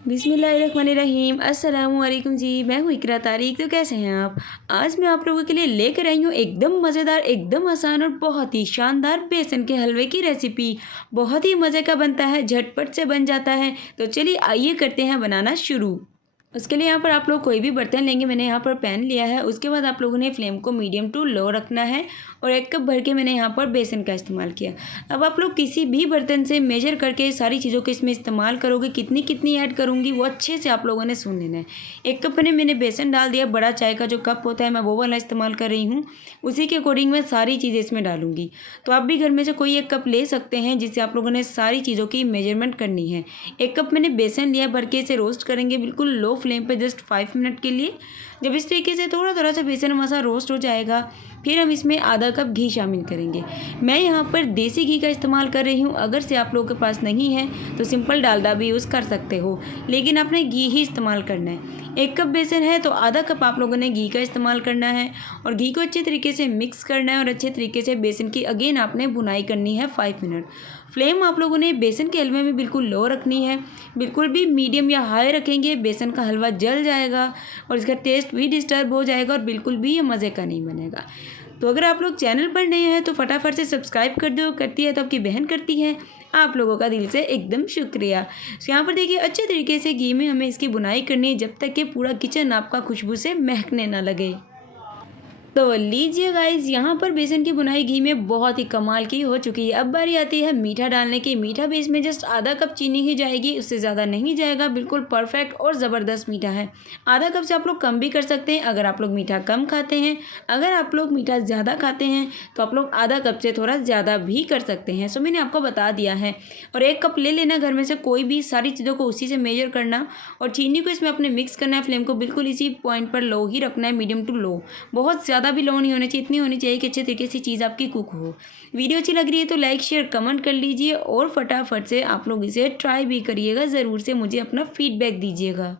बिस्मिल्लाहिर्रहमानिर्रहीम अस्सलामुअलैकुम जी। मैं हूँ इकरा तारिक। तो कैसे हैं आप? आज मैं आप लोगों के लिए लेकर आई हूँ एकदम मज़ेदार, एकदम आसान और बहुत ही शानदार बेसन के हलवे की रेसिपी। बहुत ही मज़े का बनता है, झटपट से बन जाता है। तो चलिए आइए करते हैं बनाना शुरू। उसके लिए यहाँ पर आप लोग कोई भी बर्तन लेंगे। मैंने यहाँ पर पैन लिया है। उसके बाद आप लोगों ने फ्लेम को मीडियम टू लो रखना है और 1 कप भर के मैंने यहाँ पर बेसन का इस्तेमाल किया। अब आप लोग किसी भी बर्तन से मेजर करके सारी चीज़ों को इसमें इस्तेमाल करोगे, कितनी कितनी ऐड करूँगी वो अच्छे से आप लोगों ने सुन लेना है। 1 कप मैंने बेसन डाल दिया। बड़ा चाय का जो कप होता है मैं वो वाला इस्तेमाल कर रही हूँ। उसी के अकॉर्डिंग मैं सारी चीज़ें इसमें डालूँगी। तो आप भी घर में से कोई 1 कप ले सकते हैं जिससे आप लोगों ने सारी चीज़ों की मेजरमेंट करनी है। 1 कप मैंने बेसन लिया, भर के इसे रोस्ट करेंगे बिल्कुल लो फ्लेम पे जस्ट 5 मिनट के लिए। जब इस तरीके से थोड़ा थोड़ा सा बेसन मसा रोस्ट हो जाएगा फिर हम इसमें आधा कप घी शामिल करेंगे। मैं यहाँ पर देसी घी का इस्तेमाल कर रही हूँ। अगर से आप लोगों के पास नहीं है तो सिंपल डालडा भी यूज़ कर सकते हो, लेकिन आपने घी ही इस्तेमाल करना है। 1 कप बेसन है तो आधा कप आप लोगों ने घी का इस्तेमाल करना है और घी को अच्छे तरीके से मिक्स करना है और अच्छे तरीके से बेसन की अगेन आपने भुनाई करनी है 5 मिनट। फ्लेम आप लोगों ने बेसन के हलवे में बिल्कुल लो रखनी है। बिल्कुल भी मीडियम या हाई रखेंगे बेसन का हलवा जल जाएगा और इसका टेस्ट भी डिस्टर्ब हो जाएगा और बिल्कुल भी ये मज़े का नहीं बनेगा। तो अगर आप लोग चैनल पर नए हैं तो फटाफट से सब्सक्राइब कर दो। करती है तो आपकी बहन करती है। आप लोगों का दिल से एकदम शुक्रिया। तो यहाँ पर देखिए अच्छे तरीके से घी में हमें इसकी बुनाई करनी है जब तक कि पूरा किचन आपका खुशबू से महकने ना लगे। तो लीजिए गाइस, यहाँ पर बेसन की बुनाई घी में बहुत ही कमाल की हो चुकी है। अब बारी आती है मीठा डालने की। मीठा भी इसमें जस्ट आधा कप चीनी ही जाएगी, उससे ज़्यादा नहीं जाएगा। बिल्कुल परफेक्ट और ज़बरदस्त मीठा है। आधा कप से आप लोग कम भी कर सकते हैं अगर आप लोग मीठा कम खाते हैं। अगर आप लोग मीठा ज़्यादा खाते हैं तो आप लोग आधा कप से थोड़ा ज़्यादा भी कर सकते हैं। सो मैंने आपको बता दिया है। और 1 कप ले लेना घर में से कोई भी, सारी चीज़ों को उसी से मेजर करना और चीनी को इसमें अपने मिक्स करना है। फ्लेम को बिल्कुल इसी पॉइंट पर लो ही रखना है, मीडियम टू लो। बहुत ज़्यादा भी लो नहीं होनी चाहिए, इतनी होनी चाहिए कि अच्छे तरीके से चीज़ आपकी कुक हो। वीडियो अच्छी लग रही है तो लाइक शेयर कमेंट कर लीजिए और फटाफट से आप लोग इसे ट्राई भी करिएगा। ज़रूर से मुझे अपना फीडबैक दीजिएगा।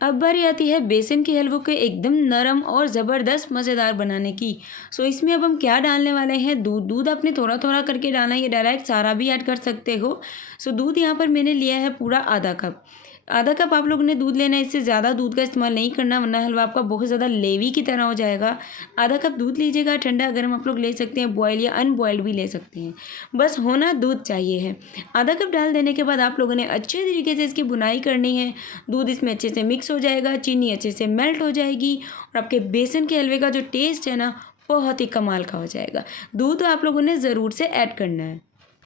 अब बारी आती है बेसन के हलवों के एकदम नरम और ज़बरदस्त मज़ेदार बनाने की। सो इसमें अब हम क्या डालने वाले हैं, दूध आपने थोड़ा थोड़ा करके डालना है, ये डायरेक्ट सारा भी ऐड कर सकते हो। सो दूध यहाँ पर मैंने लिया है पूरा आधा कप आप लोगों ने दूध लेना है। इससे ज़्यादा दूध का इस्तेमाल नहीं करना वरना हलवा आपका बहुत ज़्यादा लेवी की तरह हो जाएगा। आधा कप दूध लीजिएगा, ठंडा गर्म आप लोग ले सकते हैं, बॉयल या अनबॉयल्ड भी ले सकते हैं, बस होना दूध चाहिए है। आधा कप डाल देने के बाद आप लोगों ने अच्छे तरीके से इसकी बुनाई करनी है। दूध इसमें अच्छे से मिक्स हो जाएगा, चीनी अच्छे से मेल्ट हो जाएगी और आपके बेसन के हलवे का जो टेस्ट है ना बहुत ही कमाल का हो जाएगा। दूध आप लोगों ने ज़रूर से ऐड करना है।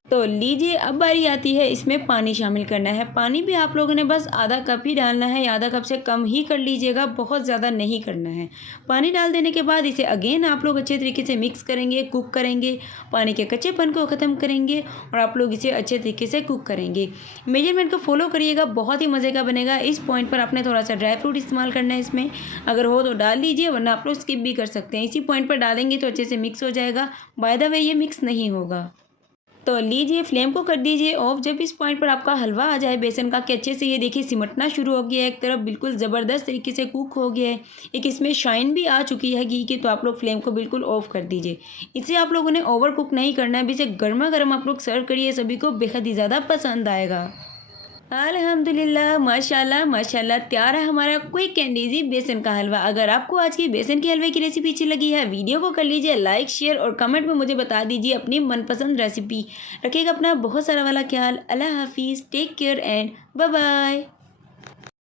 तो लीजिए अब बारी आती है इसमें पानी शामिल करना है। पानी भी आप लोगों ने बस आधा कप ही डालना है या आधा कप से कम ही कर लीजिएगा, बहुत ज़्यादा नहीं करना है। पानी डाल देने के बाद इसे अगेन आप लोग अच्छे तरीके से मिक्स करेंगे, कुक करेंगे, पानी के कच्चेपन को ख़त्म करेंगे और आप लोग इसे अच्छे तरीके से कुक करेंगे। मेजरमेंट को फॉलो करिएगा, बहुत ही मज़े का बनेगा। इस पॉइंट पर आपने थोड़ा सा ड्राई फ्रूट इस्तेमाल करना है इसमें, अगर हो तो डाल लीजिए वरना आप लोग स्किप भी कर सकते हैं। इसी पॉइंट पर डालेंगे तो अच्छे से मिक्स हो जाएगा। बाय द वे ये मिक्स नहीं होगा। तो लीजिए फ्लेम को कर दीजिए ऑफ। जब इस पॉइंट पर आपका हलवा आ जाए बेसन का कि अच्छे से ये देखिए सिमटना शुरू हो गया है, एक तरफ बिल्कुल ज़बरदस्त तरीके से कुक हो गया है, एक इसमें शाइन भी आ चुकी है घी की, तो आप लोग फ्लेम को बिल्कुल ऑफ कर दीजिए। इसे आप लोगों ने ओवर कुक नहीं करना है। अभी इसे गर्मा गर्म आप लोग सर्व करिए, सभी को बेहद ही ज़्यादा पसंद आएगा। अल्हम्दुलिल्लाह, माशाल्लाह माशाल्लाह, तैयार है हमारा क्विक एंड ईजी बेसन का हलवा। अगर आपको आज की बेसन के हलवे की रेसिपी अच्छी लगी है, वीडियो को कर लीजिए लाइक शेयर और कमेंट में मुझे बता दीजिए अपनी मनपसंद रेसिपी। रखिएगा अपना बहुत सारा वाला ख्याल। अल्लाह हाफिज़, take care and bye bye.